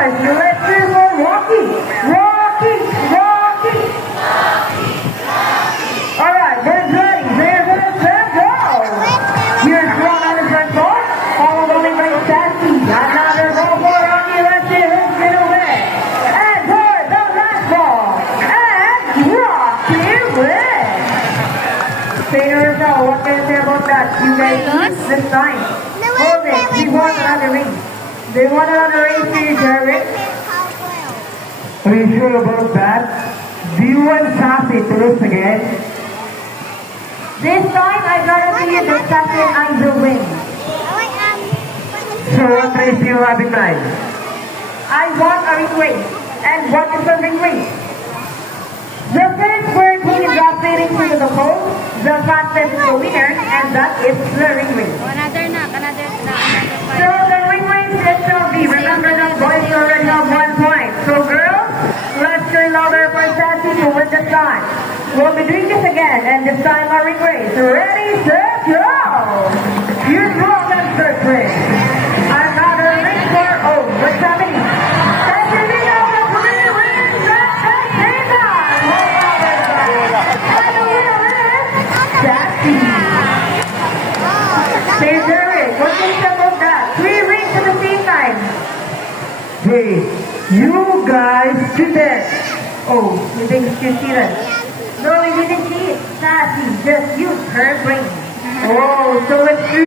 boys. Let's hear for Rocky. Rocky, Rocky. All right, birds ready. They're going to go. Here's one on the front ball. Followed only by Sassy. Another ball for Rocky. Let's see who's going to win. And for the last ball. And Rocky wins. Sailor Row, what can you say about that? You guys lose this time. Hold it. We won another ring. They won another ring for you, Jerry. Are you sure about that? Do you want Sassy to lose again? This time, I guarantee you that Sassy and I will win. So what race do you have in mind? I want a ring race. And what is a ring race? The first person is operating to the pole, the fastest is the winner, and that is the ring race. So the ring race is shall be. Remember that boys already have 1 point. So girls, let's turn louder for Sassy to win this time. We'll be doing this again, and this time a ring race. Ready, set, go! Here's wrong and first ring. Another ring for, oh, what's happening? Sassy Vino with 3 rings at the same time. And the winner is Sassy. Say, Jerry, what do you think about that? 3 rings at the same time. Hey, you guys cheated. Oh, you think you cheated? No, we didn't cheat. Sassy just used her brain. Oh, so let's do